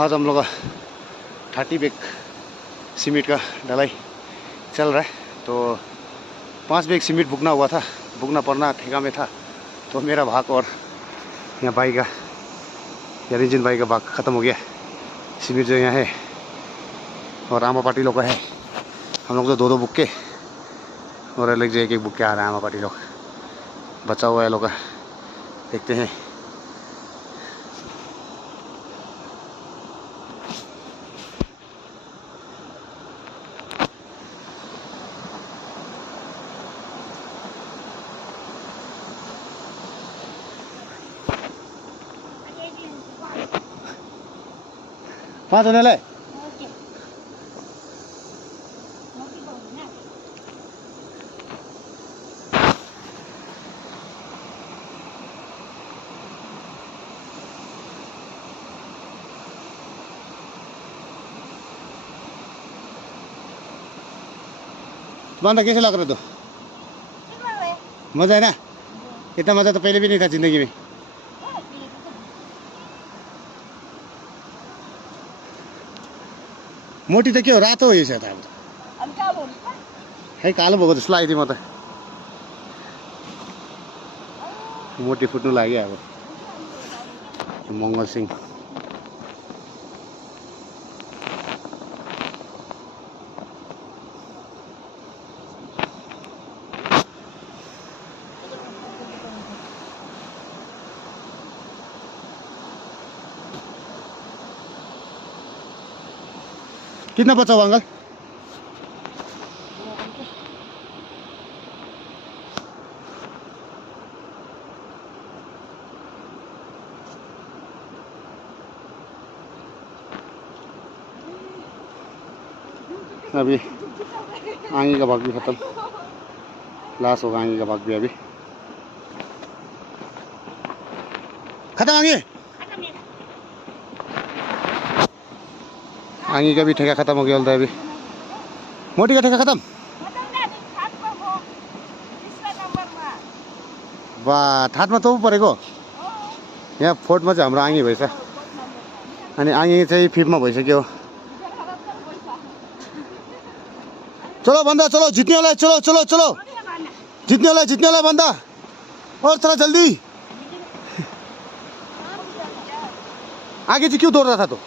आज हम लोग का 30 बैग सीमेंट का ढलाई चल रहा है। तो 5 बैग सीमेंट बुकना हुआ था, बुकना पड़ना ठेका में था। तो मेरा भाग और यहाँ भाई का, या रिंजन भाई का भाग ख़त्म हो गया। सीमेंट जो यहाँ है और आमा पार्टी लोग का है। हम लोग तो 2-2 बुक के और अलग जगह एक बुक के आ रहा है। आमा पार्टी लोग बचा हुआ है लोग का, देखते हैं। पाँच होने ले बांधा। कैसे लग रहा तो मजा है ना? इतना मजा तो पहले भी नहीं था जिंदगी में। मोटी तो क्यों रातो हो ये शायद है कालो भएको जस्तो लाग्यो म त। मोटी फुट्नु लाग्यो अब। मंगल सिंह कितना बचा हुआ अंकल? अभी आगे का भाग भी खत्म, लास्ट होगा आगे का भाग भी। अभी खत्म आगे का भी ठेका खत्म हो गया बोलता है। अभी मोटी का ठेका खत्म। वाह ठाटमा तो परेको यहाँ फोर्टमा चाहिँ हाम्रो आगे भएछ। अनि आगे चाहिँ 5 मा भइसक्यो। चलो बंदा चलो, जीतने वाला है। चलो चलो चलो जीतने वाला है बंदा। और थोड़ा जल्दी आगे जी क्यों दौड़ रहा था तो?